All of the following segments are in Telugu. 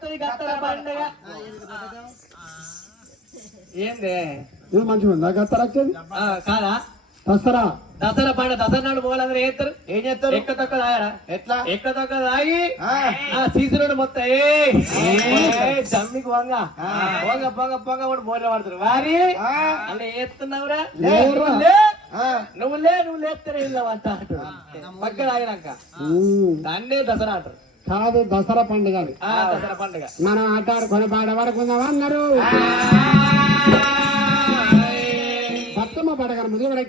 వస్తుంది గత్తర పండుగ. ఏంది ఇది మంచిగా ఉందా గత్తర వచ్చేది కాదా? దసరా దసరా పండుగ. దసరా నాడు పోవాలందరూ చేస్తారు. ఏం చేస్తారు? ఎక్క తొక్క తాగరా? ఎట్లా? ఎక్క తొక్క తాగి సీజన్ మొత్తం జమ్మికి వంగ పొంగ పొంగ పొంగ కూడా బోర్లు పడతారు. వారి అలా ఏస్తున్నావురా నువ్వు లేస్తేనే ఇల్లావంట పక్క తాగినాక దాన్నే దసరా అంటారు. కాదు దసరా పండుగ. దసరా పండుగ మనం ఆటాడుకొని పాట పడుకుందాం అన్నారు. బతుకమ్మ పాట గారు ముందు కూడా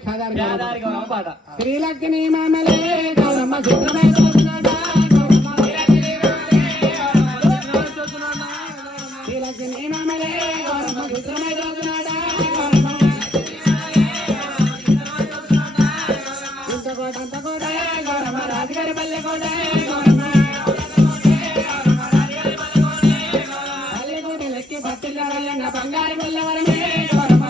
పాట శ్రీలక్ష్మి మామలే గౌరమ్మ శ్రీలక్ష్మి మామలే గౌరమ్మ ఇంత కోట అంత కోట గౌరమ్మ రాజుగారి పల్లె కోట పల్లెకోట లెక్కి బతుల వల్ల బంగారు పల్లె వరమే గౌరమ్మ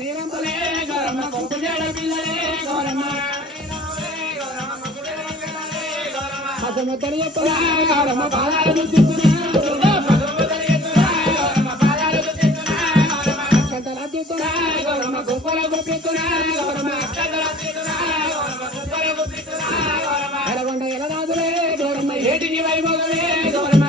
నీరంపులే గౌరమ్మ కొంపుజాడ పిల్లలే గౌరమ్మ ముద్దలు చెప్పునా గౌరమ్మ పాదాలు గుర్తిస్తున్నా అక్షంతలు అద్దుతున్నా గౌరమ్మ గొప్పలు గుప్పిస్తున్నా గౌరమ్మ ఎలగొండ ఎలరాదులే గౌరమ్మ ఏటికి వైభోగమే గౌరమ్మ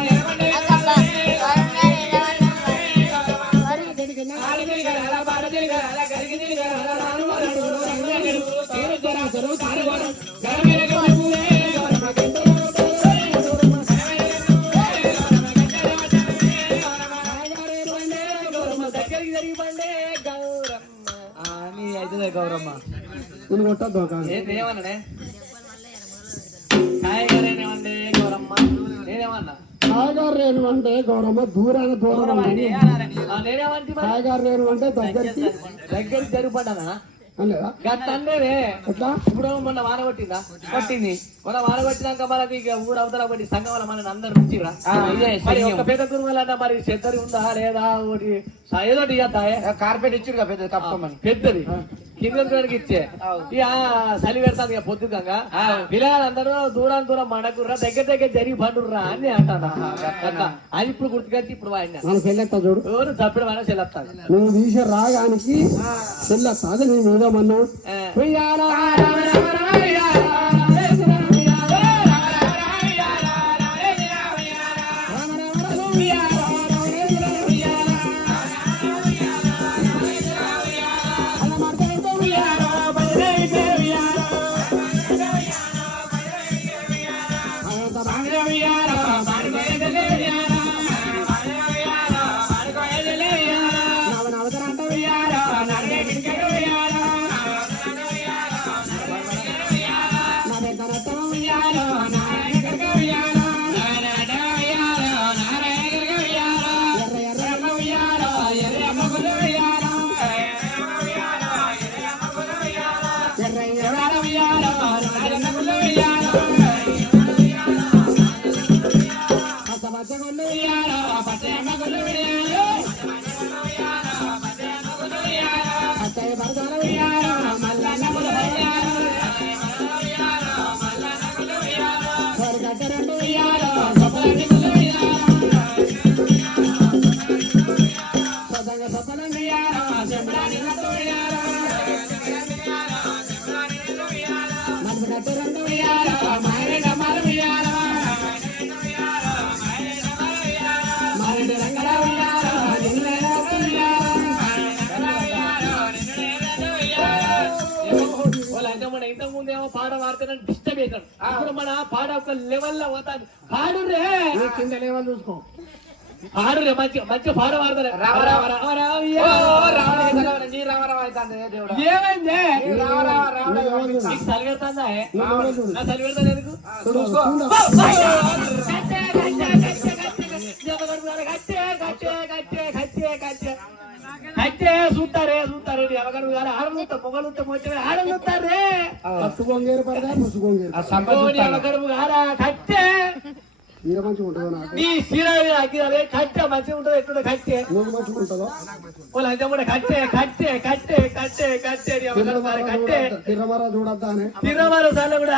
గౌరమ్మ ఏమన్నానే కాయగారేనేమంటే గౌరమ్మ నేనేమన్నా కాయగారు రేణు అంటే గౌరమ్మ దూరాన దూరం నేనేమంటే కాయగారు రేణు అంటే దగ్గరికి జరుగుపడ్డానా అనలేదా గట్టండేనే ఎట్లా ఇప్పుడు మొన్న వాన కొట్టిందా కొట్టింది మొన్న వాన కొట్టినాక మనకి ఇక ఊరు అవతల పడి సంఘం వల్ల మన అందరు నుంచిరా మరి ఒక పెద్ద కురుమలన్నా మరి చెద్దరి ఉందా లేదా ఒకటి ఏదోటి కార్పెట్ ఇచ్చుడుగా పెద్ద కప్పమని పెద్దది కిందకి ఇచ్చే ఇక చలి పెడతాను ఇక పొద్దుకంగా పిల్లలందరూ దూరం దూరం మడకుర్రా దగ్గర జరిగి పండుర్రా అని అంటాను అట్లా అది ఇప్పుడు గుర్తుకొచ్చి ఇప్పుడు వాడినా మన చెల్లెత్తా చూడు ఎవరు చప్పుడు వాడినా చెల్లెత్తాను నువ్వు తీసే రాగానికి చెల్లెత్తా అదే నేను చూద్దామన్నా ఇంతకు ముందేమో పాట వాడుతానని డిస్టర్బ్ చేశాడు. ఇప్పుడు మన పాట ఒక లెవెల్ లో పోతాను. పాడు రే కింద లెవెల్ చూసుకో పాడు రే మంచిగా మంచిగా పాట వాడతారు. ఏమైంది చలి పెడతాందా? చలి పెడతాను ఎందుకు అయితే చూస్తారే ఎవరు ఆడలుతా పొగలు ఆడలుతారే కట్టుకోంగేరు పడదా ముసుగోంగేరు కట్టే మంచిగా ఉంటుందో నీ సీరే కట్టే మంచిగా ఉంటుంది ఎక్కడ కట్టే నువ్వు మంచిగా ఉంటుందో వాళ్ళంతా కూడా కట్టే కట్టే కట్టే కట్టే కట్టే కట్టే తిరమర చూడద్దా తిరమర సార్లు కూడా